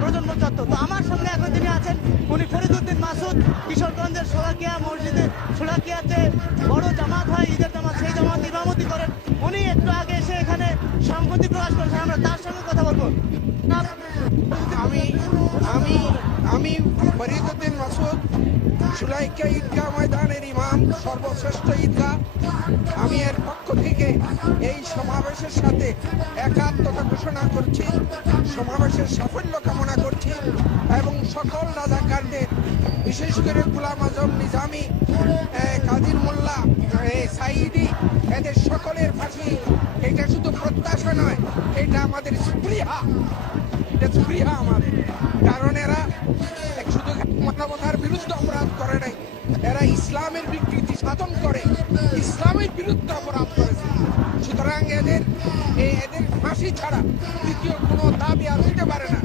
প্রজন্ম তত্ত্ব। তো আমার সঙ্গে এখন যিনি আছেন উনি ফরিদউদ্দিন মাসুদ, কিশোরগঞ্জের শোলাকিয়াতে বড় জামাত হয়, ঈদের জামাত, সেই জামাত ইমামতি করেন। উনি একটু আগে এসে এখানে সংহতি প্রকাশ করেছেন, আমরা তার সঙ্গে কথা বলবো। আমি আমি আমি ফরিদউদ্দিন মাসুদ, শোলাকিয়া ঈদগাহ ময়দানের ইমাম, সর্বশ্রেষ্ঠ ঈদগাহ। আমি এর পক্ষ থেকে এই সমাবেশের সাথে একাত্মতা ঘোষণা করছি, সমাবেশের সাফল্য কামনা করছি এবং সকল রাজাকারদের, বিশেষ করে গোলাম আজম নিজামী, কাদির মোল্লা, সাইদি, এদের সকলের ফাঁসি এটা শুধু প্রত্যাশা নয়, এটা আমাদের স্পৃহা, এটা স্পৃহা আমাদের। কারণ এরা শুধু মানবতার বিরুদ্ধে অপরাধ করে নাই, এরা ইসলামের বিকৃতি সাধন করে, ইসলামের বিরুদ্ধে অপরাধ করেছে। সুতরাং এদের ফাঁসি ছাড়া দ্বিতীয় কোনো দাবি আর হতে পারে না।